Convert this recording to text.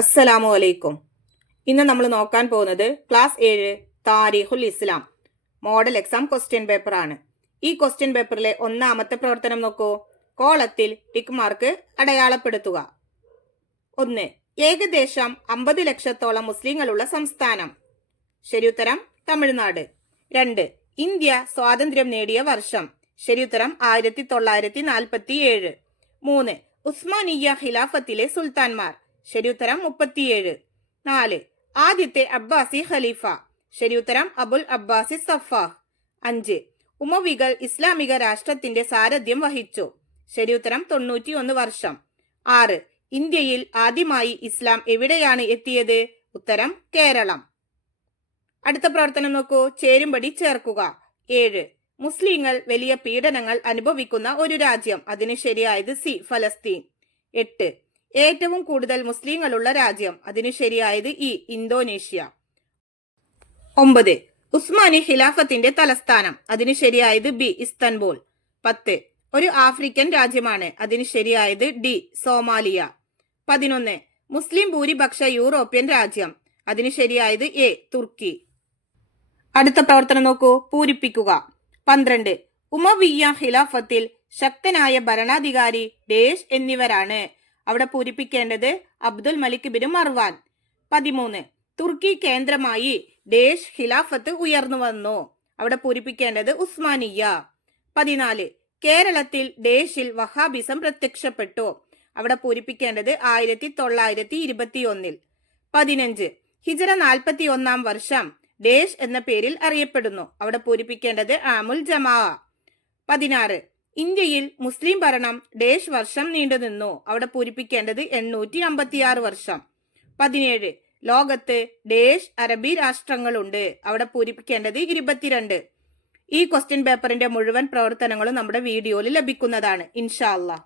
അസ്സലാമു അലൈക്കും. ഇന്ന് നമ്മൾ നോക്കാൻ പോകുന്നത് ക്ലാസ് 7 താരിഖുൽ ഇസ്ലാം മോഡൽ എക്സാം ക്വസ്റ്റ്യൻ പേപ്പർ ആണ്. ഈ ക്വസ്റ്റ്യൻ പേപ്പറിലെ ഒന്നാമത്തെ പ്രവർത്തനം നോക്കൂ. കോളത്തിൽ ടിക്ക് മാർക്ക് അടയാളപ്പെടുത്തുക. 1. ഏകദേശം 50 ലക്ഷത്തോളം മുസ്ലിങ്ങളുള്ള സംസ്ഥാനം. ശരിയുത്തരം തമിഴ്നാട്. 2. ഇന്ത്യ സ്വാതന്ത്ര്യം നേടിയ വർഷം. ശരിയുത്തരം 1947. 3. ഉസ്മാനിയ ഖിലാഫത്തിലെ സുൽത്താൻമാർ. ശരിയുത്തരം 37. 4. ആദ്യത്തെ അബ്ബാസി ഖലീഫ. ശരിയുത്തരം അബുൽ അബ്ബാസി സഫാഹ്. 5. ഉമവികൾ ഇസ്ലാമിക രാഷ്ട്രത്തിന്റെ സാരഥ്യം വഹിച്ചു. ശരിയുത്തരം 91 വർഷം. 6. ഇന്ത്യയിൽ ആദ്യമായി ഇസ്ലാം എവിടെയാണ് എത്തിയത്? ഉത്തരം കേരളം. അടുത്ത പ്രവർത്തനം നോക്കൂ. ചേരുംപടി ചേർക്കുക. 7. മുസ്ലിങ്ങൾ വലിയ പീഡനങ്ങൾ അനുഭവിക്കുന്ന ഒരു രാജ്യം. അതിന് ശരിയായത് സി, ഫലസ്തീൻ. 8. ഏറ്റവും കൂടുതൽ മുസ്ലിങ്ങളുള്ള രാജ്യം. അതിന് ശരിയായത് ഇ, ഇന്തോനേഷ്യ. 9. ഉസ്മാനി ഖിലാഫത്തിന്റെ തലസ്ഥാനം. അതിന് ശരിയായത് ബി, ഇസ്തൻബുൾ. 10. ഒരു ആഫ്രിക്കൻ രാജ്യമാണ്. അതിന് ശരിയായത് ഡി, സോമാലിയ. 11. മുസ്ലിം ഭൂരിപക്ഷ യൂറോപ്യൻ രാജ്യം. അതിന് ശരിയായത് എ, തുർക്കി. അടുത്ത പ്രവർത്തനം നോക്കൂ. പൂരിപ്പിക്കുക. 12. ഉമവിയ്യ ഖിലാഫത്തിൽ ശക്തനായ ഭരണാധികാരി ഡേഷ് എന്നിവരാണ്. അവിടെ പൂരിപ്പിക്കേണ്ടത് അബ്ദുൽ മലിക് ബിൻ മർവാൻ. 13. തുർക്കി കേന്ദ്രമായി ഡേഷ് ഖിലാഫത്ത് ഉയർന്നു വന്നു. അവിടെ പൂരിപ്പിക്കേണ്ടത് ഉസ്മാനിയ. 14. കേരളത്തിൽ ഡേഷിൽ വഹാബിസം പ്രത്യക്ഷപ്പെട്ടു. അവിടെ പൂരിപ്പിക്കേണ്ടത് 1921. 15. ഹിജറ 41 വർഷം ഡേഷ് എന്ന പേരിൽ അറിയപ്പെടുന്നു. അവിടെ പൂരിപ്പിക്കേണ്ടത് ആമുൽ ജമാ. 16. ഇന്ത്യയിൽ മുസ്ലിം ഭരണം ഡേഷ് വർഷം നീണ്ടുനിന്നു. അവിടെ പൂരിപ്പിക്കേണ്ടത് 856 വർഷം. 17. ലോകത്ത് ഡേഷ് അറബി രാഷ്ട്രങ്ങളുണ്ട്. അവിടെ പൂരിപ്പിക്കേണ്ടത് 22. ഈ ക്വസ്റ്റ്യൻ പേപ്പറിന്റെ മുഴുവൻ പ്രവർത്തനങ്ങളും നമ്മുടെ വീഡിയോയിൽ ലഭിക്കുന്നതാണ് ഇൻഷാ അല്ലാഹ്.